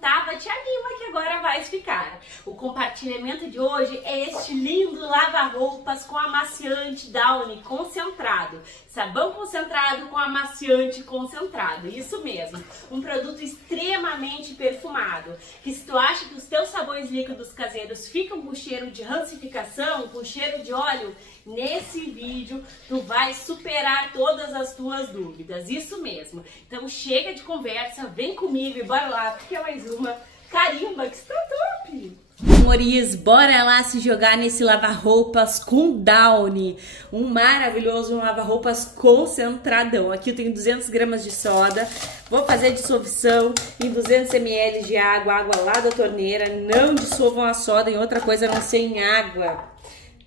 tava, te anima que agora vai ficar. O compartilhamento de hoje é este lindo lava-roupas com amaciante Downy concentrado. Sabão concentrado com amaciante concentrado, isso mesmo. Um produto extremamente perfumado, que se tu acha que os teus sabões líquidos caseiros ficam com cheiro de rancificação, com cheiro de óleo, nesse vídeo tu vai superar todas as tuas dúvidas, isso mesmo. Então chega de conversa, vem comigo e bora lá, porque é mais uma carimba que está top! Amores, bora lá se jogar nesse lava-roupas com Downy, um maravilhoso lava-roupas concentradão. Aqui eu tenho 200 gramas de soda, vou fazer a dissolução em 200 ml de água, água lá da torneira. Não dissolvam a soda em outra coisa a não ser em água.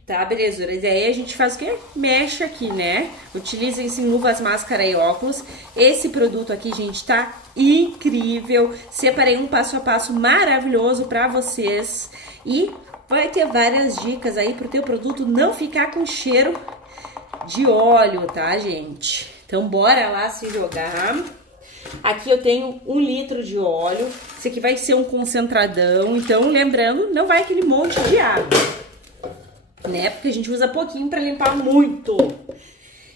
Tá, belezuras? E aí a gente faz o quê? Mexe aqui, né? Utilizem-se em luvas, máscara e óculos. Esse produto aqui, gente, tá incrível. Separei um passo a passo maravilhoso pra vocês. E vai ter várias dicas aí pro teu produto não ficar com cheiro de óleo, tá, gente? Então, bora lá se jogar. Aqui eu tenho 1 litro de óleo. Esse aqui vai ser um concentradão. Então, lembrando, não vai aquele monte de água, né? Porque a gente usa pouquinho para limpar muito.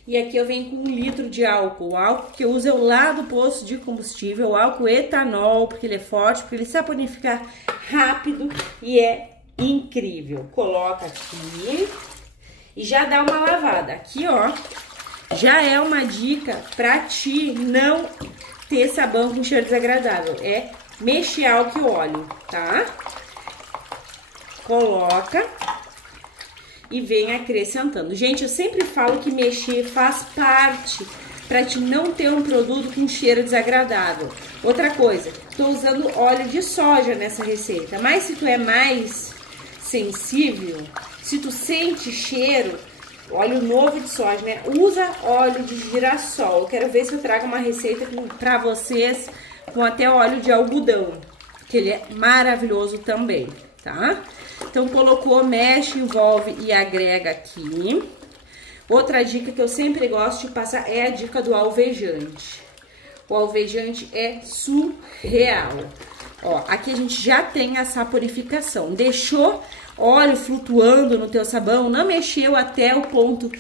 E aqui eu venho com 1 litro de álcool. O álcool que eu uso é o lá do posto de combustível, o álcool etanol, porque ele é forte, porque ele saponifica rápido e é incrível. Coloca aqui e já dá uma lavada. Aqui, ó, já é uma dica pra ti não ter sabão com cheiro desagradável. É mexer álcool e óleo, tá? Coloca e vem acrescentando. Gente, eu sempre falo que mexer faz parte para te não ter um produto com cheiro desagradável. Outra coisa, tô usando óleo de soja nessa receita, mas se tu é mais sensível, se tu sente cheiro, óleo novo de soja, né? Usa óleo de girassol. Eu quero ver se eu trago uma receita para vocês com até óleo de algodão, que ele é maravilhoso também, tá? Então, colocou, mexe, envolve e agrega aqui. Outra dica que eu sempre gosto de passar é a dica do alvejante. O alvejante é surreal. Ó, aqui a gente já tem a saponificação. Deixou óleo flutuando no teu sabão, não mexeu até o ponto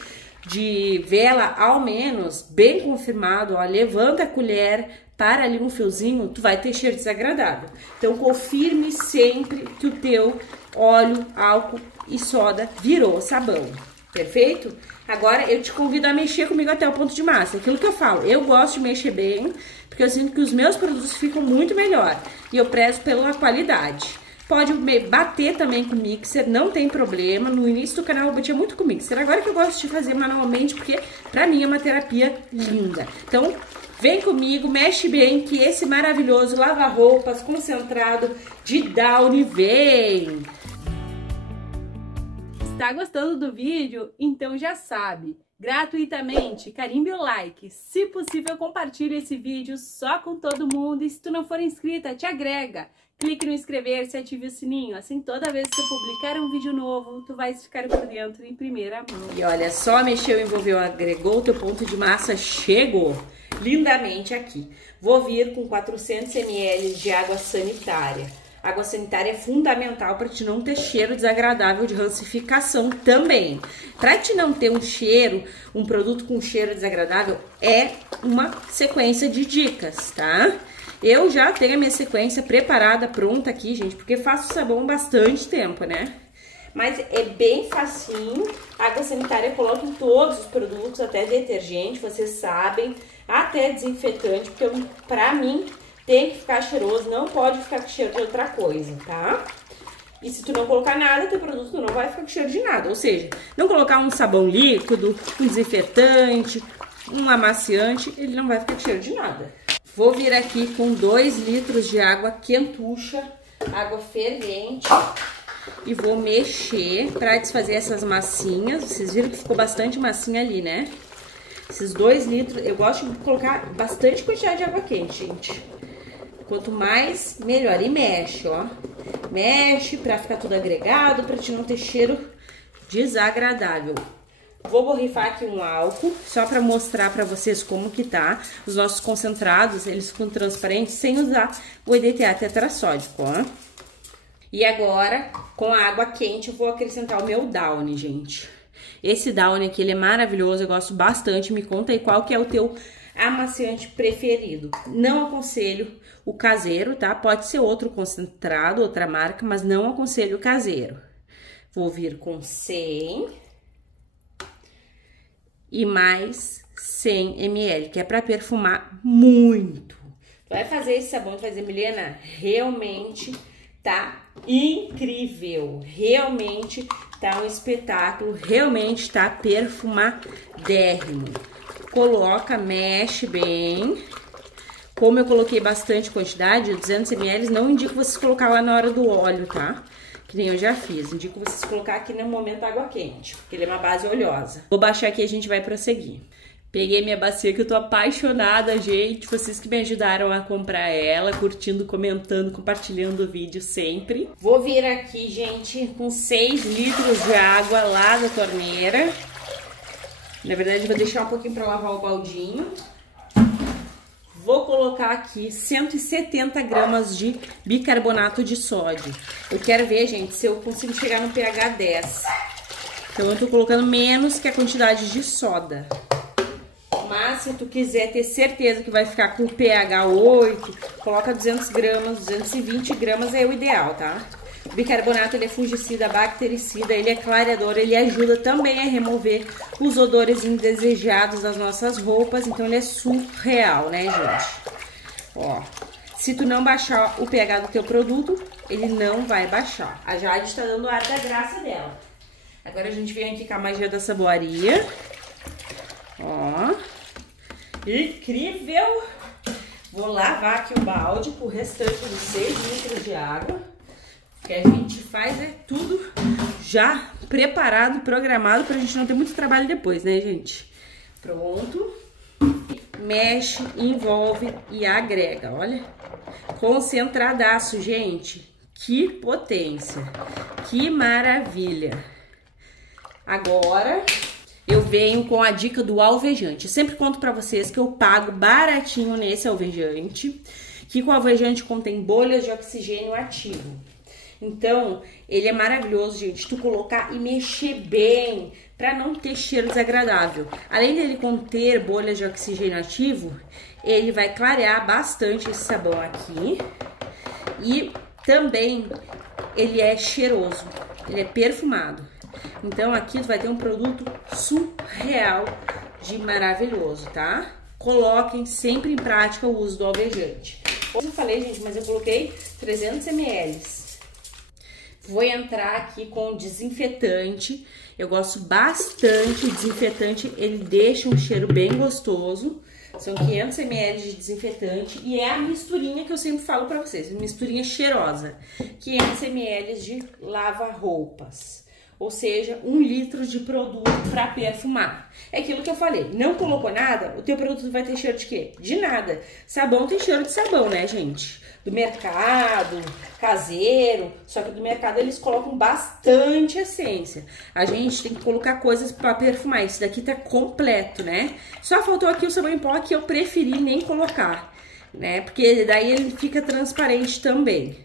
de vela, ao menos, bem confirmado, ó, levanta a colher, para ali um fiozinho, tu vai ter cheiro desagradável. Então, confirme sempre que o teu óleo, álcool e soda virou sabão, perfeito? Agora, eu te convido a mexer comigo até o ponto de massa. Aquilo que eu falo, eu gosto de mexer bem, porque eu sinto que os meus produtos ficam muito melhor. E eu prezo pela qualidade. Pode bater também com mixer, não tem problema. No início do canal eu batia muito com mixer. Agora que eu gosto de fazer manualmente, porque pra mim é uma terapia linda. Então, vem comigo, mexe bem, que esse maravilhoso lava-roupas concentrado de Downy vem! Está gostando do vídeo? Então já sabe, gratuitamente, carimbe o like. Se possível, compartilhe esse vídeo só com todo mundo. E se tu não for inscrita, te agrega. Clique no inscrever-se e ative o sininho. Assim, toda vez que eu publicar um vídeo novo, tu vais ficar por dentro em primeira mão. E olha só, mexeu, envolveu, agregou, o teu ponto de massa chegou lindamente aqui. Vou vir com 400 ml de água sanitária. Água sanitária é fundamental para te não ter cheiro desagradável de rancificação também. Para te não ter um cheiro, um produto com cheiro desagradável, é uma sequência de dicas, tá? Eu já tenho a minha sequência preparada, pronta aqui, gente, porque faço sabão há bastante tempo, né? Mas é bem facinho. Água sanitária eu coloco em todos os produtos, até detergente, vocês sabem, até desinfetante, porque pra mim tem que ficar cheiroso, não pode ficar com cheiro de outra coisa, tá? E se tu não colocar nada, teu produto não vai ficar com cheiro de nada. Ou seja, não colocar um sabão líquido, um desinfetante, um amaciante, ele não vai ficar com cheiro de nada. Vou vir aqui com 2 litros de água quentucha, água fervente, e vou mexer para desfazer essas massinhas. Vocês viram que ficou bastante massinha ali, né? Esses 2 litros, eu gosto de colocar bastante quantidade de água quente, gente. Quanto mais, melhor. E mexe, ó. Mexe pra ficar tudo agregado, pra te não ter cheiro desagradável. Vou borrifar aqui um álcool, só pra mostrar pra vocês como que tá. Os nossos concentrados, eles ficam transparentes sem usar o EDTA tetrassódico, ó. E agora, com a água quente, eu vou acrescentar o meu Downy, gente. Esse Downy aqui, ele é maravilhoso, eu gosto bastante. Me conta aí qual que é o teu amaciante preferido. Não aconselho o caseiro, tá? Pode ser outro concentrado, outra marca, mas não aconselho o caseiro. Vou vir com 100 e mais 100 ml, que é para perfumar muito. Tu vai fazer esse sabão, tu vai dizer, Milena, realmente tá incrível, realmente tá um espetáculo, realmente tá perfumadérrimo. Coloca, mexe bem. Como eu coloquei bastante quantidade, 200 ml, não indico vocês colocar lá na hora do óleo, tá? Que nem eu já fiz. Indico vocês colocar aqui no momento água quente, porque ele é uma base oleosa. Vou baixar aqui e a gente vai prosseguir. Peguei minha bacia que eu tô apaixonada, gente. Vocês que me ajudaram a comprar ela, curtindo, comentando, compartilhando o vídeo sempre. Vou vir aqui, gente, com 6 litros de água lá da torneira. Na verdade, eu vou deixar um pouquinho pra lavar o baldinho. Vou colocar aqui 170 gramas de bicarbonato de sódio. Eu quero ver, gente, se eu consigo chegar no pH 10. Então, eu tô colocando menos que a quantidade de soda. Mas, se tu quiser ter certeza que vai ficar com pH 8, coloca 200 gramas, 220 gramas é o ideal, tá? O bicarbonato, ele é fungicida, bactericida, ele é clareador, ele ajuda também a remover os odores indesejados das nossas roupas, então ele é surreal, né, gente? Ó, se tu não baixar o pH do teu produto, ele não vai baixar. A Jade tá dando ar da graça dela. Agora a gente vem aqui com a magia da saboaria. Ó, incrível! Vou lavar aqui o balde com o restante dos 6 litros de água. Que a gente faz é tudo já preparado, programado, pra gente não ter muito trabalho depois, né, gente? Pronto. Mexe, envolve e agrega, olha. Concentradaço, gente. Que potência. Que maravilha. Agora, eu venho com a dica do alvejante. Eu sempre conto pra vocês que eu pago baratinho nesse alvejante, que o alvejante contém bolhas de oxigênio ativo. Então, ele é maravilhoso, gente, tu colocar e mexer bem, para não ter cheiro desagradável. Além dele conter bolhas de oxigênio ativo, ele vai clarear bastante esse sabão aqui. E também, ele é cheiroso, ele é perfumado. Então, aqui tu vai ter um produto surreal de maravilhoso, tá? Coloquem sempre em prática o uso do alvejante. Como eu falei, gente, mas eu coloquei 300 ml. Vou entrar aqui com desinfetante. Eu gosto bastante de desinfetante, ele deixa um cheiro bem gostoso. São 500 ml de desinfetante e é a misturinha que eu sempre falo pra vocês, misturinha cheirosa. 500 ml de lava-roupas, ou seja, 1 litro de produto pra perfumar. É aquilo que eu falei, não colocou nada, o teu produto vai ter cheiro de quê? De nada. Sabão tem cheiro de sabão, né, gente? Do mercado, caseiro, só que do mercado eles colocam bastante essência. A gente tem que colocar coisas para perfumar. Esse daqui tá completo, né? Só faltou aqui o sabão em pó que eu preferi nem colocar, né? Porque daí ele fica transparente também.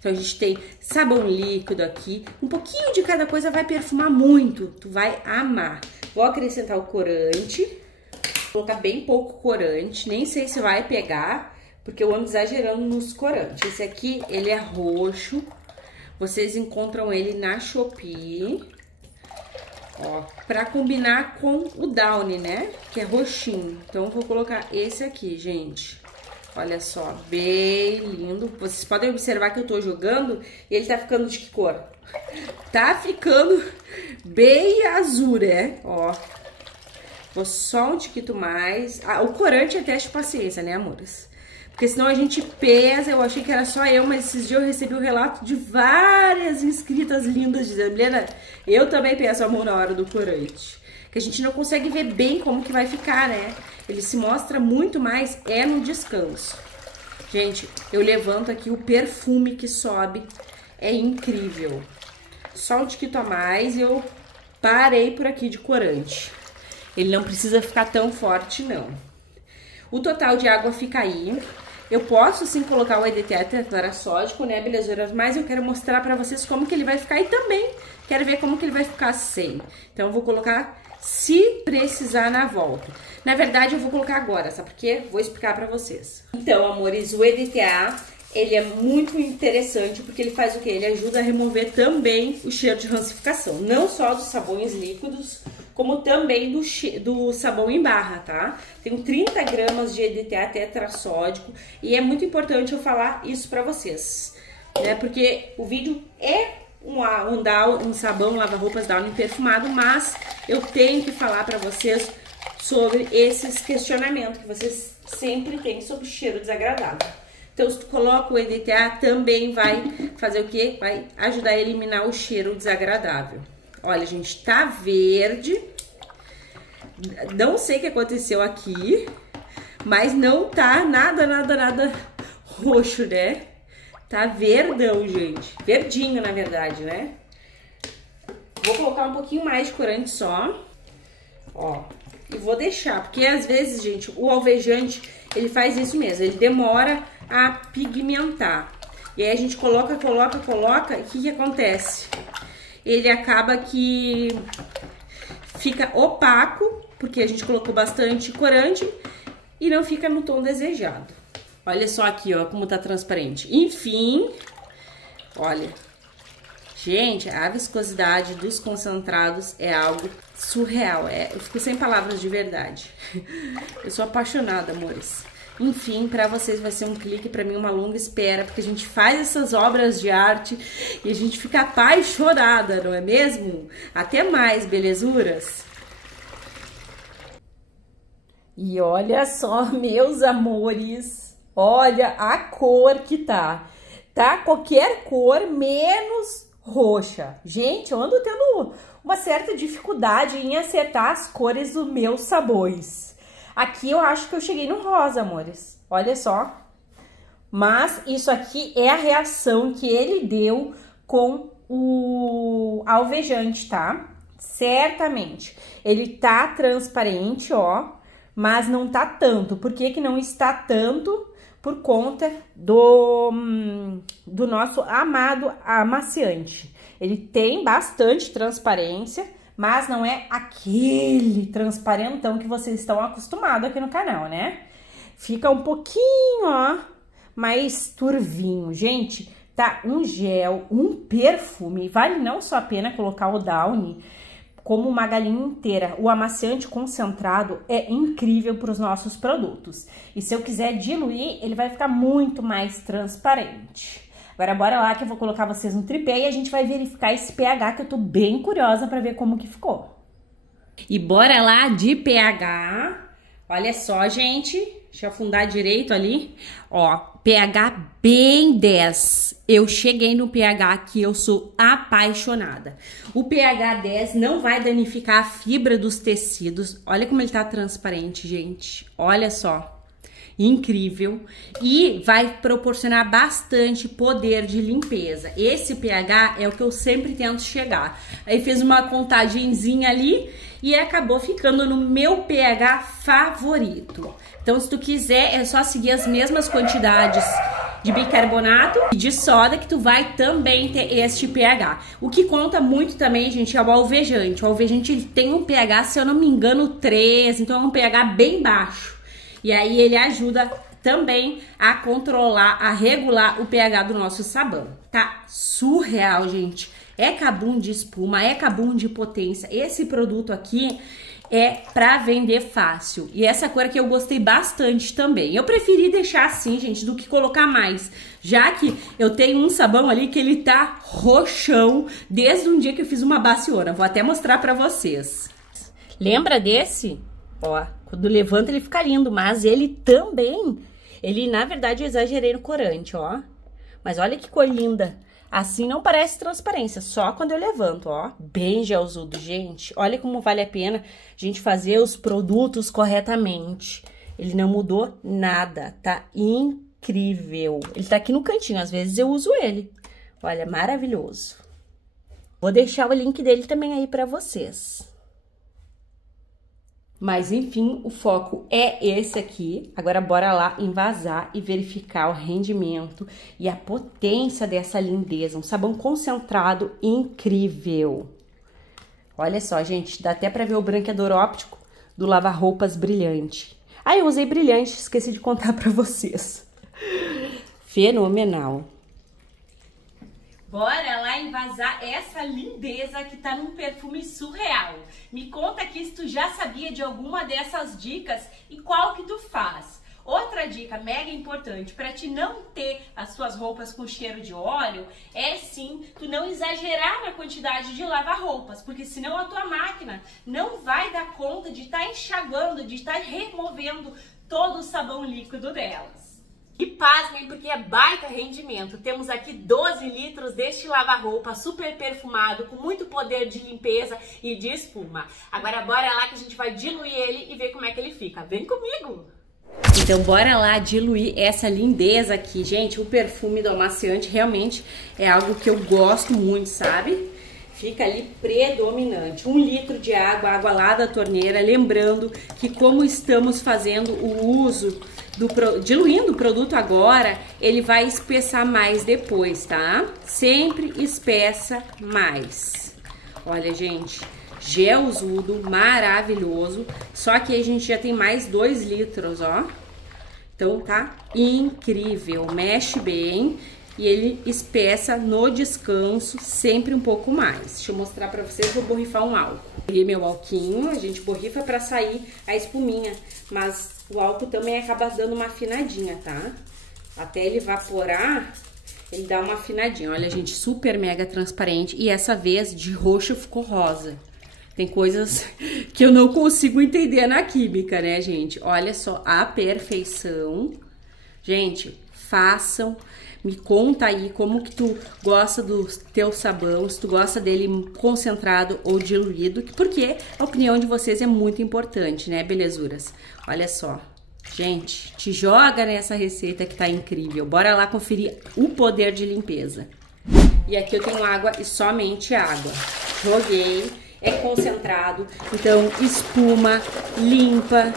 Então a gente tem sabão líquido aqui, um pouquinho de cada coisa vai perfumar muito, tu vai amar. Vou acrescentar o corante, vou colocar bem pouco corante, nem sei se vai pegar, porque eu ando exagerando nos corantes. Esse aqui, ele é roxo. Vocês encontram ele na Shopee. Ó, pra combinar com o Downy, né? Que é roxinho. Então, eu vou colocar esse aqui, gente. Olha só, bem lindo. Vocês podem observar que eu tô jogando e ele tá ficando de que cor? Tá ficando bem azul, né? Ó. Vou só um tiquito mais. Ah, o corante é teste de paciência, né, amores? Porque senão a gente pesa, eu achei que era só eu, mas esses dias eu recebi um relato de várias inscritas lindas dizendo, Milena, eu também peço a mão na hora do corante. Que a gente não consegue ver bem como que vai ficar, né? Ele se mostra muito mais no descanso. Gente, eu levanto aqui o perfume que sobe, é incrível. Só um tiquito a mais e eu parei por aqui de corante. Ele não precisa ficar tão forte, não. O total de água fica aí. Eu posso sim colocar o EDTA tetrassódico, né, belezuras? Mas eu quero mostrar pra vocês como que ele vai ficar e também quero ver como que ele vai ficar sem. Então eu vou colocar se precisar na volta. Na verdade eu vou colocar agora, sabe por quê? Vou explicar pra vocês. Então, amores, o EDTA, ele é muito interessante porque ele faz o quê? Ele ajuda a remover também o cheiro de rancificação. Não só dos sabões líquidos, como também do sabão em barra, tá? Tem 30 gramas de EDTA tetrassódico e é muito importante eu falar isso pra vocês, né? Porque o vídeo é um sabão lava-roupas Downy perfumado, mas eu tenho que falar pra vocês sobre esses questionamentos que vocês sempre têm sobre o cheiro desagradável. Então, se tu coloca o EDTA, também vai fazer o quê? Vai ajudar a eliminar o cheiro desagradável. Olha, gente, tá verde. Não sei o que aconteceu aqui, mas não tá nada roxo, né? Tá verdão, gente. Verdinho, na verdade, né? Vou colocar um pouquinho mais de corante só. Ó, e vou deixar, porque às vezes, gente, o alvejante, ele faz isso mesmo. Ele demora a pigmentar. E aí a gente coloca, e o que acontece? Ele acaba que fica opaco, porque a gente colocou bastante corante e não fica no tom desejado. Olha só aqui, ó, como tá transparente. Enfim, olha. Gente, a viscosidade dos concentrados é algo surreal. Eu fico sem palavras de verdade. Eu sou apaixonada, amores. Enfim, pra vocês vai ser um clique, pra mim uma longa espera, porque a gente faz essas obras de arte e a gente fica apaixonada, não é mesmo? Até mais, belezuras! E olha só, meus amores, olha a cor que tá. Tá qualquer cor menos roxa. Gente, eu ando tendo uma certa dificuldade em acertar as cores dos meus sabões. Aqui eu acho que eu cheguei no rosa, amores. Olha só. Mas isso aqui é a reação que ele deu com o alvejante, tá? Certamente. Ele tá transparente, ó. Mas não tá tanto. Por que que não está tanto? Por conta do nosso amado amaciante. Ele tem bastante transparência, mas não é aquele transparentão que vocês estão acostumados aqui no canal, né? Fica um pouquinho, ó, mais turvinho. Gente, tá um gel, um perfume. Vale não só a pena colocar o Downy como uma galinha inteira. O amaciante concentrado é incrível para os nossos produtos. E se eu quiser diluir, ele vai ficar muito mais transparente. Agora, bora lá que eu vou colocar vocês no tripé e a gente vai verificar esse pH, que eu tô bem curiosa para ver como que ficou. E bora lá de pH. Olha só, gente. Deixa eu afundar direito ali. Ó, pH bem 10. Eu cheguei no pH que eu sou apaixonada. O pH 10 não vai danificar a fibra dos tecidos. Olha como ele tá transparente, gente. Olha só. Incrível. E vai proporcionar bastante poder de limpeza. Esse pH é o que eu sempre tento chegar. Aí fiz uma contagenzinha ali e acabou ficando no meu pH favorito. Então, se tu quiser, é só seguir as mesmas quantidades de bicarbonato e de soda que tu vai também ter este pH. O que conta muito também, gente, é o alvejante. O alvejante, ele tem um pH, se eu não me engano, 3, então é um pH bem baixo. E aí ele ajuda também a controlar, a regular o pH do nosso sabão. Tá surreal, gente. É cabum de espuma, é cabum de potência. Esse produto aqui é pra vender fácil. E essa cor aqui eu gostei bastante também. Eu preferi deixar assim, gente, do que colocar mais. Já que eu tenho um sabão ali que ele tá roxão desde um dia que eu fiz uma baciona. Vou até mostrar pra vocês. Lembra desse? Ó, quando levanta ele fica lindo, mas ele também, na verdade eu exagerei no corante, ó. Mas olha que cor linda. Assim não parece transparência, só quando eu levanto, ó. Bem gelzudo, gente. Olha como vale a pena a gente fazer os produtos corretamente. Ele não mudou nada, tá incrível. Ele tá aqui no cantinho, às vezes eu uso ele. Olha, maravilhoso. Vou deixar o link dele também aí pra vocês. Mas enfim, o foco é esse aqui. Agora bora lá envasar e verificar o rendimento e a potência dessa lindeza. Um sabão concentrado incrível. Olha só, gente, dá até pra ver o branqueador óptico do lava-roupas brilhante. Ah, eu usei brilhante, esqueci de contar pra vocês. Fenomenal. Bora lá envasar essa lindeza que tá num perfume surreal. Me conta aqui se tu já sabia de alguma dessas dicas e qual que tu faz. Outra dica mega importante para te não ter as suas roupas com cheiro de óleo é sim tu não exagerar na quantidade de lavar roupas, porque senão a tua máquina não vai dar conta de estar enxaguando, de estar removendo todo o sabão líquido delas. E pasmem, porque é baita rendimento. Temos aqui 12 litros deste lava-roupa super perfumado, com muito poder de limpeza e de espuma. Agora bora lá que a gente vai diluir ele e ver como é que ele fica. Vem comigo! Então bora lá diluir essa lindeza aqui. Gente, o perfume do amaciante realmente é algo que eu gosto muito, sabe? Fica ali predominante. 1 litro de água, água lá da torneira. Lembrando que como estamos fazendo o uso diluindo o produto agora, ele vai espessar mais depois, tá? Sempre espessa mais. Olha, gente, gelzudo, maravilhoso. Só que a gente já tem mais 2 litros, ó. Então tá incrível, mexe bem e ele espessa no descanso sempre um pouco mais. Deixa eu mostrar pra vocês, vou borrifar um álcool. Peguei meu alquinho, a gente borrifa pra sair a espuminha, mas o álcool também acaba dando uma afinadinha, tá? Até ele evaporar, ele dá uma afinadinha. Olha, gente, super mega transparente e essa vez de roxo ficou rosa. Tem coisas que eu não consigo entender na química, né, gente? Olha só a perfeição. Gente, façam. Me conta aí como que tu gosta do teu sabão, se tu gosta dele concentrado ou diluído, porque a opinião de vocês é muito importante, né, belezuras? Olha só, gente, te joga nessa receita que tá incrível. Bora lá conferir o poder de limpeza. E aqui eu tenho água e somente água. Joguei, é concentrado, então espuma, limpa.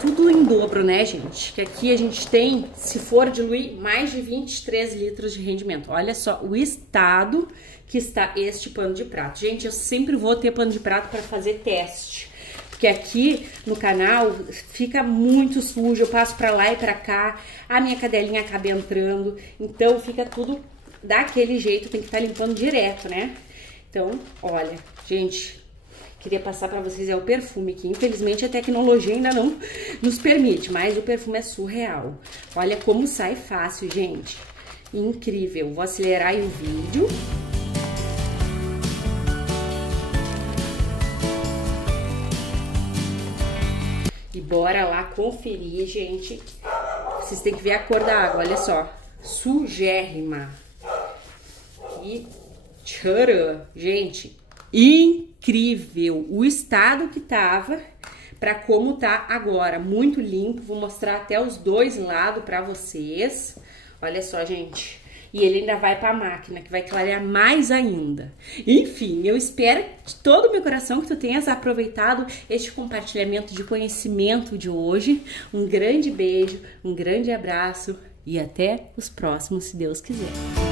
Tudo em dobro, né, gente? Que aqui a gente tem, se for diluir, mais de 23 litros de rendimento. Olha só o estado que está este pano de prato. Gente, eu sempre vou ter pano de prato para fazer teste. Porque aqui no canal fica muito sujo, eu passo para lá e para cá, a minha cadelinha acaba entrando. Então fica tudo daquele jeito, tem que estar limpando direto, né? Então, olha, gente... Queria passar pra vocês o perfume, que infelizmente a tecnologia ainda não nos permite, mas o perfume é surreal. Olha como sai fácil, gente. Incrível. Vou acelerar aí o vídeo. E bora lá conferir, gente. Vocês têm que ver a cor da água, olha só. Sujérrima. E tcharam, gente. Incrível o estado que tava para como tá agora, muito limpo. Vou mostrar até os dois lados para vocês. Olha só, gente. E ele ainda vai para a máquina, que vai clarear mais ainda. Enfim, eu espero de todo o meu coração que tu tenhas aproveitado este compartilhamento de conhecimento de hoje. Um grande beijo, um grande abraço e até os próximos, se Deus quiser.